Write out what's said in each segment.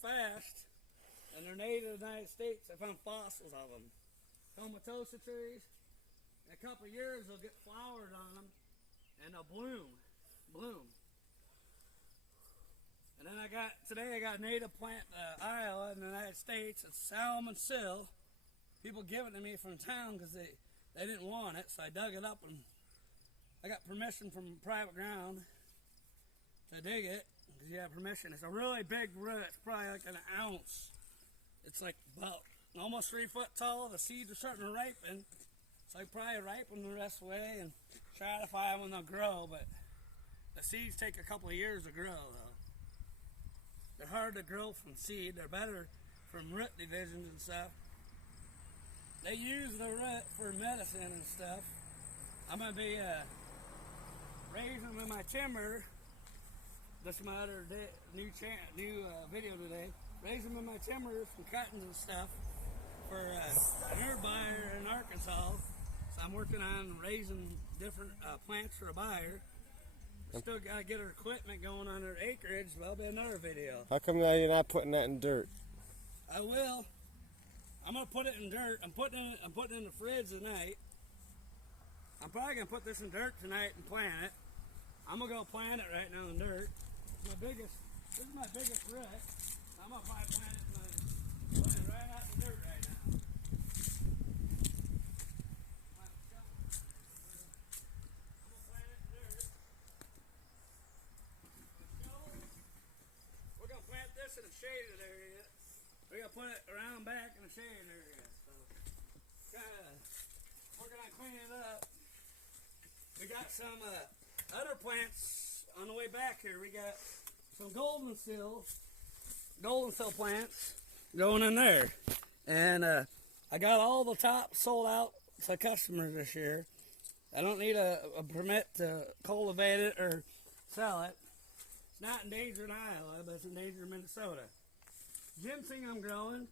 fast, and they're native to the United States. I found fossils of them. Comatosa trees. In a couple of years, they'll get flowers on them, and they'll bloom. And then today I got a native plant Iowa in the United States. It's Salmon Sill. People give it to me from town because they didn't want it, so I dug it up and I got permission from private ground to dig it because you have permission. It's a really big root. It's probably like an ounce. It's like about almost 3 foot tall. The seeds are starting to ripen, so I probably ripen the rest of the way and stratify them when they'll grow. But the seeds take a couple of years to grow, though. They're hard to grow from seed. They're better from root divisions and stuff. They use the root for medicine and stuff. I'm going to be raising them in my timber. This is my other new video today. Raising them in my timber from cuttings and stuff for an herb buyer in Arkansas. So I'm working on raising different plants for a buyer. Still got to get her equipment going on her acreage. That'll be another video. How come now you're not putting that in dirt? I will. I'm gonna put it in dirt. I'm putting it in the fridge tonight. I'm probably gonna put this in dirt tonight and plant it. I'm gonna go plant it right now in dirt. This is my biggest root. I'm gonna probably plant it right out in the dirt right now. We're gonna plant this in a shaded area. We're gonna put it around back in a shaded area. So, we're gonna clean it up. We got some other plants on the way back here. We got some golden sill plants going in there, and I got all the tops sold out to customers this year. I don't need a permit to cultivate it or sell it. It's not endangered in Iowa, but it's endangered in Minnesota. Ginseng I'm growing.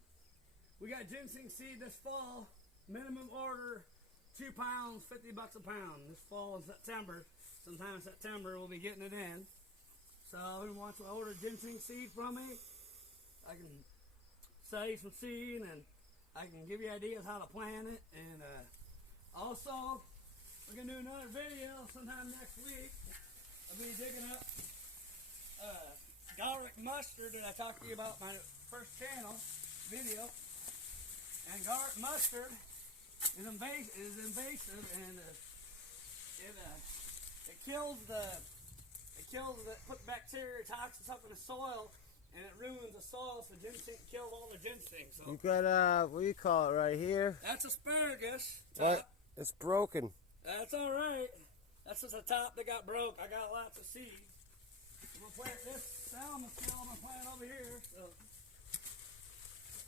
We got ginseng seed this fall. Minimum order, 2 pounds, $50 a pound. This fall in September. Sometime in September we'll be getting it in. So who wants to order ginseng seed from me? I can sell you some seed and I can give you ideas how to plant it. And also, we're going to do another video sometime next week. I'll be digging up garlic mustard that I talked to you about in my first channel video. And garlic mustard is invasive and it puts bacteria, toxins up in the soil, and it ruins the soil. So ginseng killed all the ginseng. So you got what do you call it right here? That's asparagus. What? It's broken. That's all right. That's just a top that got broke. I got lots of seeds. I'm gonna plant this salmon still. I'm gonna plant it over here. So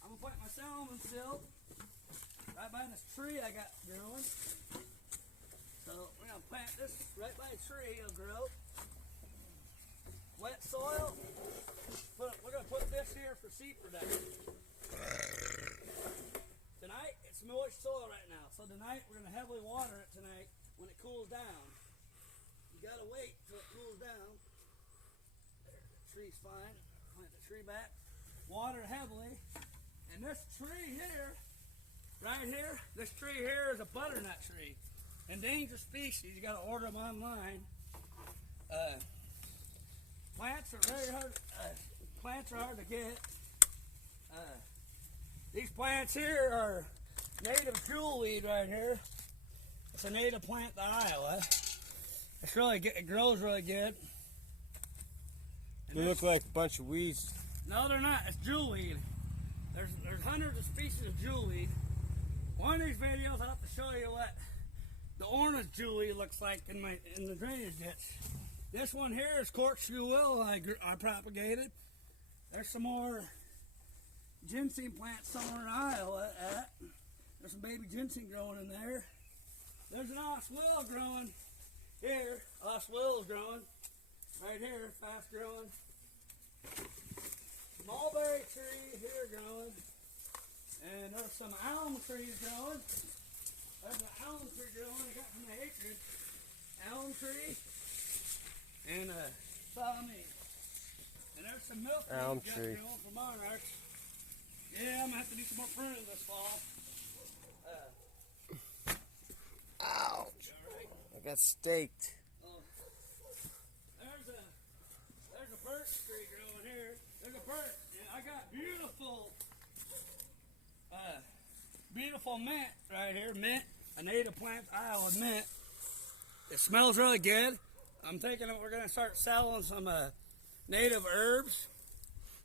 I'm gonna plant my salmon still right by this tree I got growing. So we're gonna plant this right by a tree. It'll grow. Wet soil. We're gonna put this here for seed production. Tonight it's moist soil right now. So tonight we're gonna heavily water it tonight when it cools down. You gotta wait till it cools down. There, the tree's fine. Plant the tree back. Water heavily. And this tree here, right here, this tree here is a butternut tree. Endangered species, you gotta order them online. Plants are very hard. Plants are hard to get. These plants here are native jewelweed right here. It's a native plant to Iowa. It's really good. It grows really good. They look like a bunch of weeds. No, they're not. It's jewelweed. There's hundreds of species of jewelweed. One of these videos, I'll have to show you what the orange jewelweed looks like in the drainage ditch. This one here is corkscrew willow I propagated. There's some more ginseng plants somewhere in Iowa at. There's some baby ginseng growing in there. There's an oswell growing here. Oswell's growing right here, fast growing. Mulberry tree here growing. And there's some almond trees growing. There's an almond tree growing I got from the acreage. Almond tree. And follow me. And there's There's some milk Elm trees tree. growing for monarchs. Yeah, I'm gonna have to do some more pruning this fall. Ouch! Alright. I got staked. Oh. There's a birch tree growing here. There's a birch. And I got beautiful mint right here. Mint, a native plant, Iowa mint. It smells really good. I'm thinking that we're gonna start selling some native herbs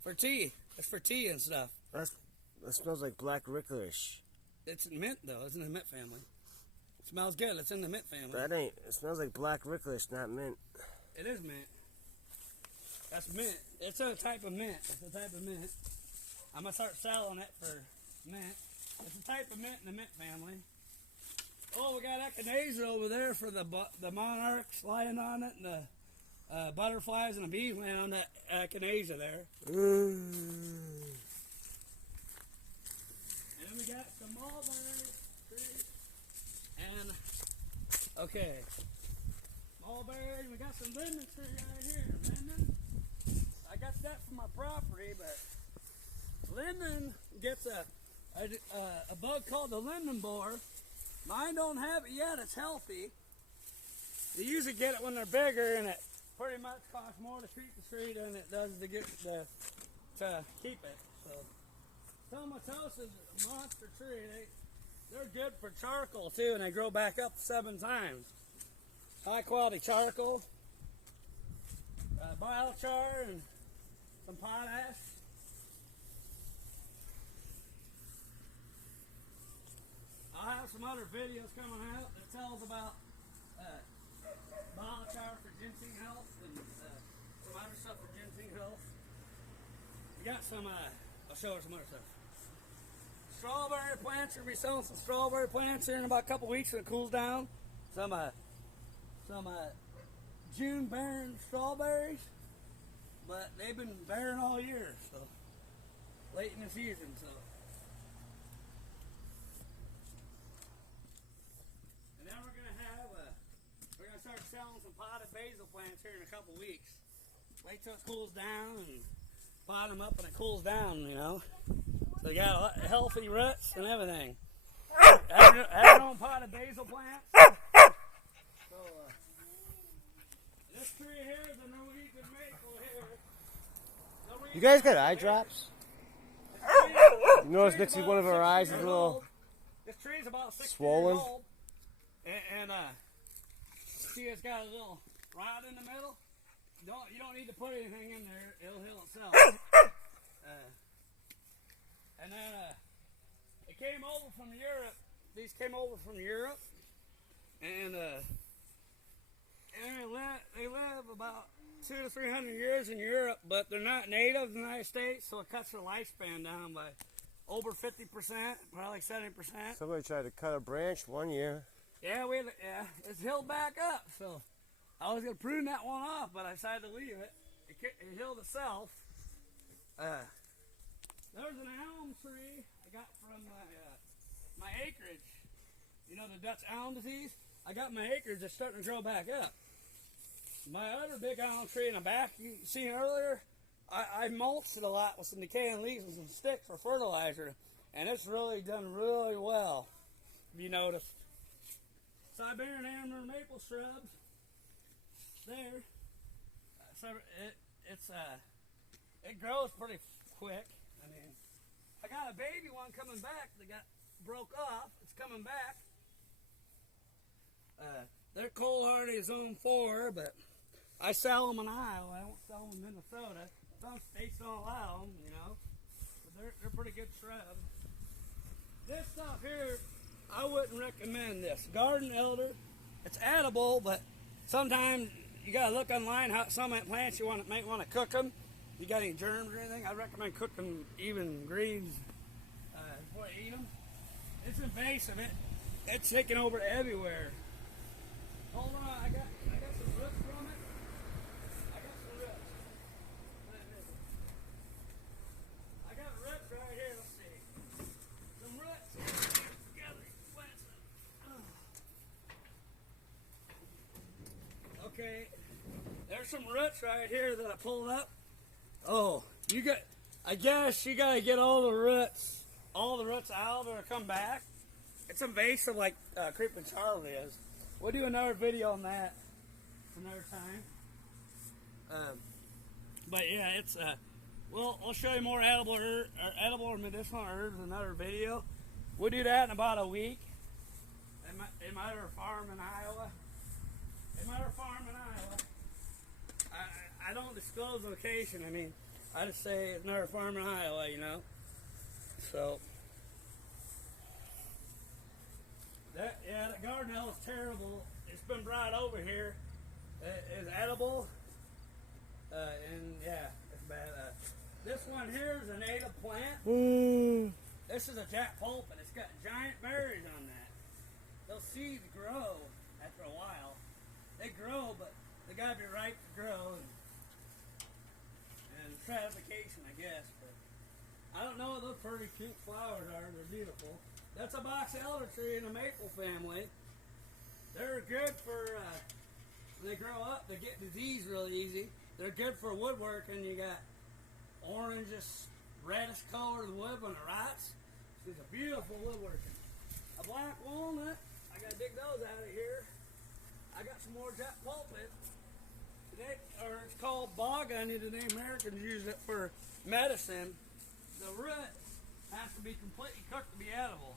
for tea. It's for tea and stuff. That smells like black licorice. It's mint though. It's in the mint family. It smells good. It's in the mint family. That ain't. It smells like black licorice, not mint. It is mint. That's mint. It's a type of mint. It's a type of mint. I'm gonna start selling it for mint. It's a type of mint in the mint family. Oh, we got echinacea over there for the monarchs lying on it, and the butterflies and the bees laying on that echinacea there. Mm. And then we got some mulberry trees. And okay, mulberry. We got some lemon tree right here. Lemon. I got that from my property, but lemon gets a bug called the lemon borer. Mine don't have it yet. It's healthy. They usually get it when they're bigger, and it pretty much costs more to treat the tree than it does to to keep it. So, Tomatoes is a monster tree. They're good for charcoal too, and they grow back up 7 times. High quality charcoal, biochar, and some potash. I'll have some other videos coming out that tells about biochar for ginseng health and some other stuff for ginseng health. We got some, I'll show her some other stuff. Strawberry plants, we're going to be selling some strawberry plants here in about a couple weeks when it cools down. Some June bearing strawberries, but they've been bearing all year, so late in the season, so. And then we're gonna start selling some potted basil plants here in a couple weeks. Wait till it cools down and pot them up when it cools down, you know. So they got healthy roots and everything. Have your own potted basil plants. So this tree here is a Norwegian maple here. You guys got eye drops? You notice next to one of our eyes is a little This tree's about 6 swollen. years old. And see, it's got a little rod in the middle. You don't need to put anything in there; it'll heal itself. And then it came over from Europe. These came over from Europe, and they live about 200 to 300 years in Europe, but they're not native to the United States, so it cuts their lifespan down by over 50%, probably 70%. Somebody tried to cut a branch one year. Yeah, it's healed back up, so I was gonna prune that one off, but I decided to leave it. It healed itself. There's an elm tree I got from my acreage. You know the Dutch elm disease? I got my acreage that's starting to grow back up. My other big elm tree in the back you seen earlier, I mulched it a lot with some decaying leaves and some sticks for fertilizer, and it's really done really well, if you notice. Siberian amber maple shrubs there. So it grows pretty quick. I mean, I got a baby one coming back that broke off. It's coming back. They're cold hardy zone 4, but I sell them in Iowa. I don't sell them in Minnesota. Some states don't allow them, you know. But they're pretty good shrubs. This stuff here, I wouldn't recommend this. Garden elder, it's edible, but sometimes you gotta look online how some plants you might want to cook them. You got any germs or anything? I recommend cooking even greens before you eat them. It's invasive. It's taking over everywhere. Hold on, I got some roots from it. I got some roots. I got roots right here. Let's see. Some roots. Okay, there's some roots right here that I pulled up. Oh, I guess you gotta get all the roots out or come back. It's invasive like creeping Charlie is. We'll do another video on that another time. But yeah, it's we'll show you more edible or medicinal herbs in another video. We'll do that in about a week. In my other farm in Iowa. I don't disclose location. I mean, I just say it's another farm in Iowa, you know. So, the Gardenelle is terrible. It's been brought over here. It's edible, and yeah, it's bad. This one here is a native plant. This is a Jack pulpit. It's got giant berries on that. Those seeds grow after a while. They grow, but they gotta be ripe to grow. And stratification, I guess. But I don't know what those pretty cute flowers are. They're beautiful. That's a box elder tree in the maple family. They're good for when they grow up. They get disease really easy. They're good for woodworking. You got oranges, reddish colored wood when it rots. It's a beautiful woodworking. A black walnut. I gotta dig those out of here. I got some more Jack pulpit. It's called bog onion. The Americans use it for medicine. The root has to be completely cooked to be edible,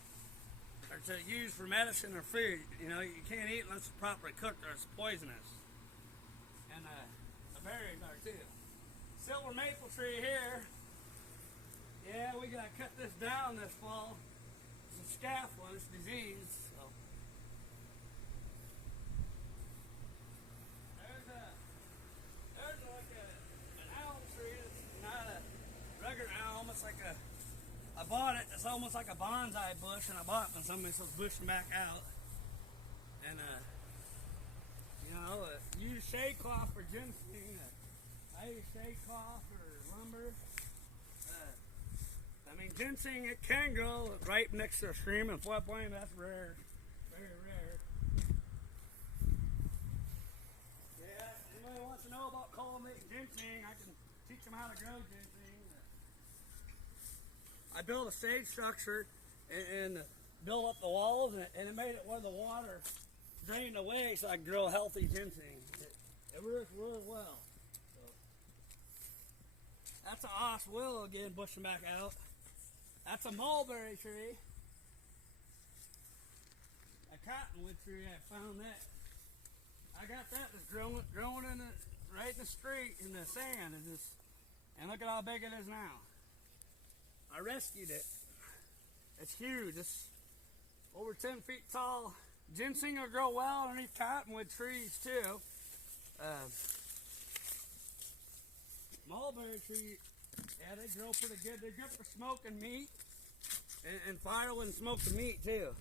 or to use for medicine or food. You know, you can't eat unless it's properly cooked or it's poisonous. And the berries are too. Silver maple tree here. Yeah, we gotta cut this down this fall. It's a scaffold, it's diseased. So. There's like an elm tree. It's not a regular elm. It's like I bought it. It's almost like a bonsai bush, and I bought it when somebody says bush them back out. And you know, use shade cloth for ginseng. I use shade cloth for lumber. I mean, ginseng, it can grow right next to a stream and floodplain. That's rare, very rare. Yeah, anybody wants to know about cultivating ginseng, I can teach them how to grow ginseng. I built a shade structure and built up the walls, and it made it where the water drained away so I could grow healthy ginseng. It works really well. So, that's an os willow again, bushing back out. That's a mulberry tree. A cottonwood tree, I found that. I got that that's growing in right in the street in the sand, and look at how big it is now. I rescued it. It's huge. It's over 10 feet tall. Ginseng will grow well underneath cottonwood trees too. Mulberry tree, yeah, they grow pretty good. They're good for smoking meat and firewood and smoking meat too.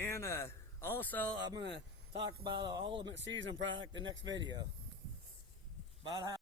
And also, I'm going to talk about an ultimate season product in the next video. About how